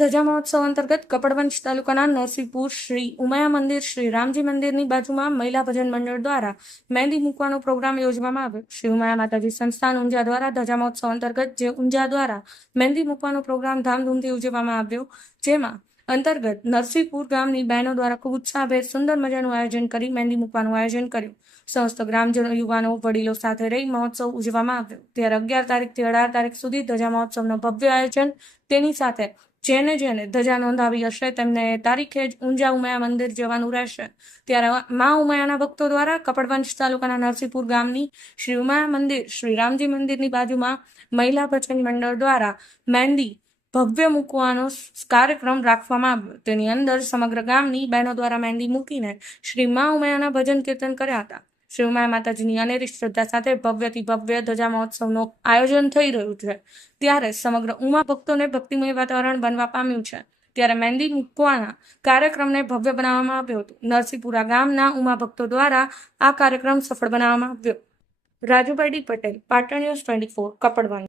ધજા મહોત્સવ અંતર્ગત કપડવંશ તાલુકાના નરસિંહપુર શ્રી ઉમાયા મંદિર શ્રી રામજી મંદિરની બાજુમાં મહિલા ભજન મંડળ દ્વારા મહેંદી મૂકવાનો પ્રોગ્રામ યોજવામાં આવ્યો. શ્રી ઉમાયા માતાજી સંસ્થાન ઊંઝા દ્વારા ધજા મહોત્સવ અંતર્ગત જે ઊંઝા દ્વારા મહેંદી મૂકવાનો પ્રોગ્રામ ધામધૂમથી ઉજવવામાં આવ્યો, જેમાં અંતર્ગત નરસિંહપુર ગામની બહેનો દ્વારા ખૂબ ઉત્સાહભેર સુંદર મજાનું આયોજન કરી મહેંદી મૂકવાનું આયોજન કર્યું. સમસ્ત ગ્રામજનો, યુવાનો, વડીલો સાથે રહી મહોત્સવ ઉજવવામાં આવ્યો. ત્યારે અગિયાર તારીખથી અઢાર તારીખ સુધી ધજા મહોત્સવનું ભવ્ય આયોજન તેની સાથે જેને જેને ધજા નોંધાવી હશે, તેમને તારીખે જ ઊંઝા ઉમાયા મંદિર જવાનું રહેશે. ત્યારે મા ઉમાયાના ભક્તો દ્વારા કપડવંશ તાલુકાના નરસિંહપુર ગામની શ્રી ઉમાયા મંદિર, શ્રી રામજી મંદિરની બાજુમાં મહિલા ભજન મંડળ દ્વારા મહેંદી ભવ્ય મૂકવાનો કાર્યક્રમ રાખવામાં આવ્યો. તેની અંદર સમગ્ર ગામની બહેનો દ્વારા મહેંદી મૂકીને શ્રી મા ઉમાયાના ભજન કીર્તન કર્યા હતા. શ્રી ઉમાયા માતાજીની અનેરી શ્રદ્ધા સાથે ભવ્યથી ભવ્ય ધજા મહોત્સવનું આયોજન થઈ રહ્યું છે. ત્યારે સમગ્ર ઉમા ભક્તોને ભક્તિમય વાતાવરણ બનવા પામ્યું છે. ત્યારે મહેંદી મૂકવાના કાર્યક્રમને ભવ્ય બનાવવામાં આવ્યો હતો. નરસિંહપુરા ગામના ઉમા ભક્તો દ્વારા આ કાર્યક્રમ સફળ બનાવવામાં આવ્યો. Rajubhai Patel, Patan news twenty four કપડવાન